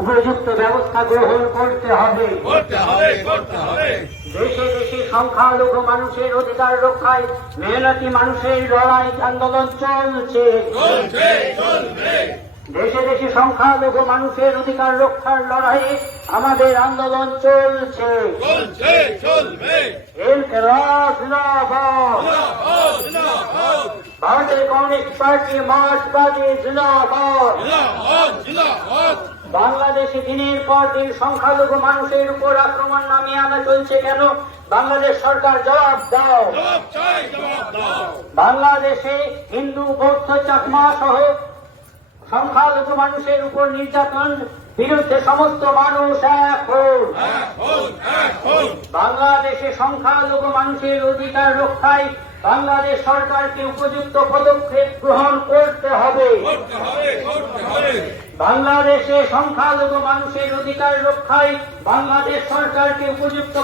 উপযুক্ত ব্যবস্থা গ্রহণ করতে হবে। দেশে দেশে সংখ্যালঘু মানুষের অধিকার রক্ষায় মেহনতি মানুষের লড়াই আন্দোলন চলছে। দেশে দেশে সংখ্যালঘু মানুষের অধিকার রক্ষার লড়াইয়ে আমাদের আন্দোলন চলছে। ভারতের কমিউনিস্ট পার্টি মার্ক্সবাদী জিন্দাবাদ বাংলাদেশে দিনের পর দিন সংখ্যালঘু মানুষের উপর আক্রমণ নামিয়ে আনা চলছে কেন? বাংলাদেশ সরকার জবাব দাও। বাংলাদেশে হিন্দু বৌদ্ধ চাকমা সহ সংখ্যালঘু মানুষের উপর নির্যাতন বিরুদ্ধে সমস্ত মানুষ এক বাংলাদেশে সংখ্যালঘু মানুষের অধিকার রক্ষায় বাংলাদেশ সরকারকে উপযুক্ত পদক্ষেপ গ্রহণ করতে হবে করতে হবে করতে হবে বাংলাদেশে সংখ্যালঘু মানুষের অধিকার রক্ষায় বাংলাদেশ সরকারকে উপযুক্ত